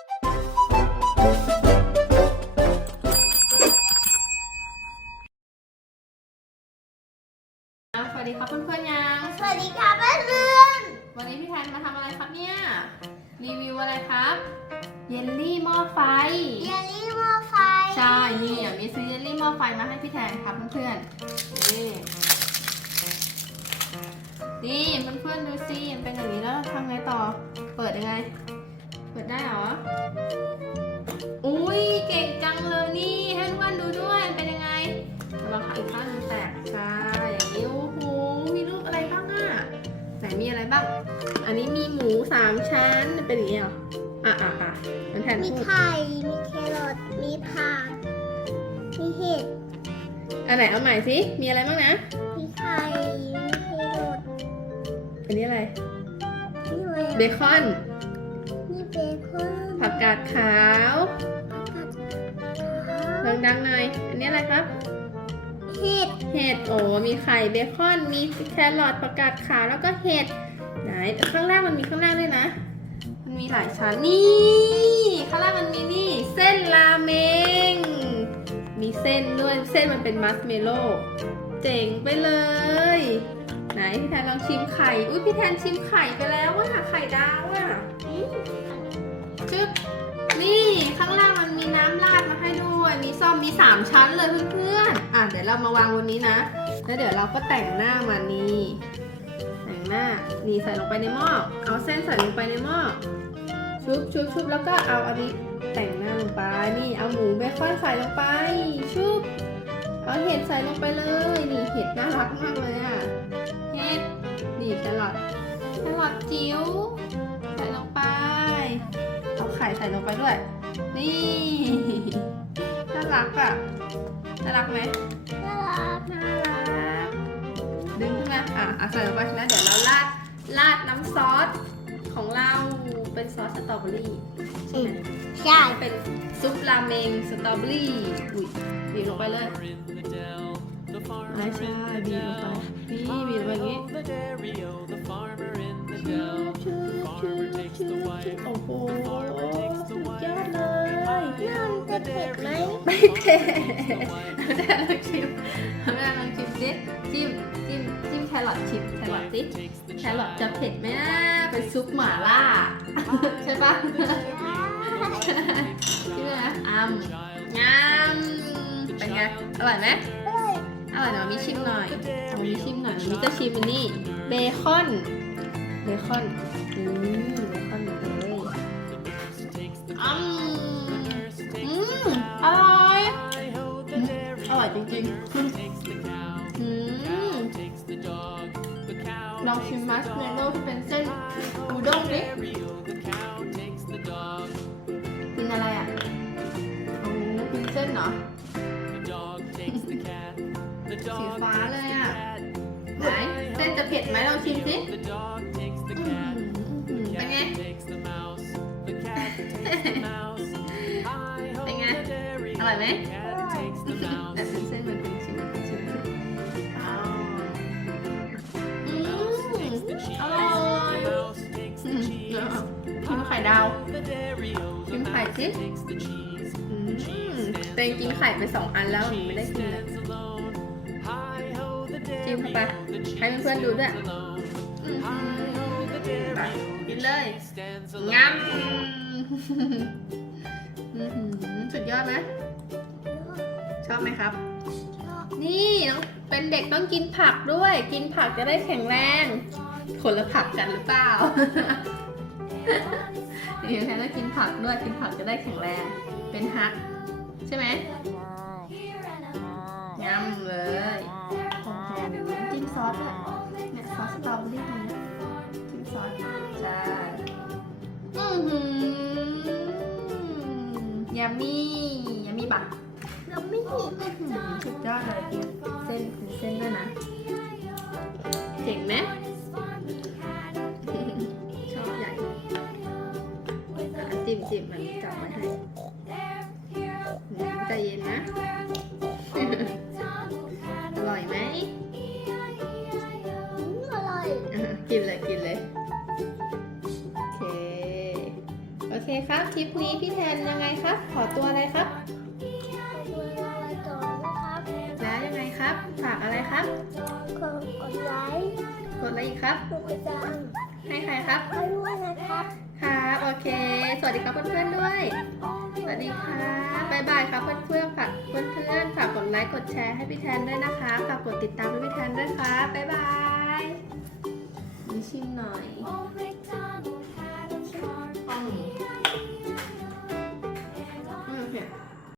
อะสวัสดีครับเพื่อนๆยัง สวัสดีค่ะเพื่อนวันนี้พี่แทนมาทำอะไรครับเนี่ย รีวิวอะไรครับ เยลลี่หม้อไฟๆเยลลี่หม้อไฟใช่นี่อะมีซื้อเยลลี่หม้อไฟมาให้พี่แทนครับเพื่อนๆนี่นี่เพื่อนๆดูสิมันเป็นอย่างนี้แล้วทำไงต่อ เปิดยังไง เปิดได้เหรอ อุ้ยเก่งจังเลยนี่ให้เพื่อนๆดูด้วยมันเป็นยังไงเราขาอีกข้างหนึงแตกใช่อย่างนี้โอ้โหมีรูปอะไรบ้างอะไหนมีอะไรบ้าง อันนี้มีหมูสามชั้นเป็นอย่างนี้เหรออะอะอะมันแทนมีพูดไข่มีแครอทมีผักมีเห็ดอันไหนเอาใหม่สิมีอะไรบ้างนะมีไข่มีแครอทอันนี้อะไรมีอะไรเบอะคอนมีเบคอน ผักกาดขาวดังๆหน่อย อันนี้อะไรครับ เห็ด เห็ด โอ้ มีไข่เบคอน มีแครอทผักกาดขาวแล้วก็เห็ด ไหนแต่ข้างล่างมันมีข้างล่างด้วยนะ มันมีหลายชั้นนี่ ข้างล่างมันมีนี่ เส้นราเมง มีเส้นด้วย เส้นมันเป็นมัสเมโล่เจ๋งไปเลยไห นพี่แทนลองชิมไข่ อุ้ยพี่แทนชิมไข่ไปแล้วว่ะไข่ดาวอะชึบนี่ข้างล่างมันมีน้ำราดมาให้ด้วย มีซ่อมมีสามชั้นเลยเพื่อนๆ อะเดี๋ยวเรามาวางบนนี้นะ แล้วเดี๋ยวเราก็แต่งหน้ามันนี่แต่งหน้า นี่ใส่ลงไปในหม้อ เอาเส้นใส่ลงไปในหม้อ ชุบชุบชุบแล้วก็เอาอันนี้แต่งหน้าลงไป นี่เอาหมูเบคอนใส่ลงไป ชุบเอาเห็ดใส่ลงไปเลย นี่เห็ดน่ารักมากเลยอะเห็ดนี่แค รอทแครอทจิ๋วใส่ลงไปเอาไข่ใส่ลงไปด้วย นี่น่ารักอะน่ารักไหมน่ารักน่ารักดึงขึ้นมาอะเอาใส่ลงไปแล้วเดี๋ยวเราราดราดน้ำซอสของเราเป็นซอสสตรอเบอรี่ใช่ไหมใช่เป็นซุปราเมงสตรอเบอรี่อุ้ยบีบลงไปเลย ไม่ใช่บีบลงไปนี่บีบลงไปอย่างนี้ชื่อชื่อชื่อชื่อโอ้โหสุดยอดเลยน้ำจะเผ็ดไหมไม่เผ็ดเอาแต่ลองชิมเอาแต่ลองชิมสิจิ้มจิ้มจิ้มแครอทชิมแครอทสิแครอทจะเผ็ดไหมนะเป็นซุปหม่าล่าใช่ปะจิ้มเลยนะอ้ำงามเป็นไงอร่อยไหมเฮ้ยอ ร่อยเดี๋ยวมีชิมหน่อยเอามีชิมหน่อยมีจะชิมอันนี่เบคอน เบคอนอืมเบคอนเลยอืมอืมอร่อยอืมอร่อยจริงๆอืมลองชิมมัสเมโล่ที่เป็นเส้นอูด้งดิกินอะไรอะโอ้กินเส้นเหรอ สีฟ้าเลยอะไหนเส้นจะเผ็ดไหมลองชิมสิอืมเป็นไง เป็นไง อร่อยไหมแต่เป็นเส้นมันเป็นชิ้นเป็นชิ้นอ้าวอืมอร่อยอืมเดี๋ยวชิมไข่ดาวชิมไข่สิอืมแต่จริงๆไข่ไปสองอันแล้วหนูไม่ได้กินเลย จิ้มเข้าไปให้เพื่อนๆดูด้วยไปกินเลยงามสุดยอดไหมชอบไหมครับ นี่น้องเป็นเด็กต้องกินผักด้วย กินผักจะได้แข็งแรงคนละผักกันหรือเปล่านี่แทนต้องกินผักด้วย กินผักจะได้แข็งแรง เป็นฮัก ใช่ไหม จิ้มซอสด้วยเนี่ยซอสสตรอเบอรี่ตรงเนี้ยจิ้มซอสใช่อือหือยามี่ยามี่ปะเราไม่เห็นอื้อหือสุดยอดเลยกินเส้นกินเส้นด้วยนะเจ๋งไหมชอบใหญ่อะจิ้มจิ้มมันจับไว้ให้ กินเลยกินเลย โอเค โอเคครับ คลิปนี้พี่แทนยังไงครับ ขอตัวอะไรครับดูแลไว้ก่อนนะครับแล้วยังไงครับ ฝากอะไรครับ กดกดไลค์กดอะไรอีกครับ กดติดตามให้ใครครับ ให้ด้วยนะครับครับโอเค สวัสดีครับเพื่อนๆด้วย สวัสดีครับบ๊ายบายครับเพื่อนๆฝากเพื่อนๆฝากกดไลค์กดแชร์ให้พี่แทนด้วยนะคะ ฝากกดติดตามให้พี่แทนด้วยครับบ๊ายบาย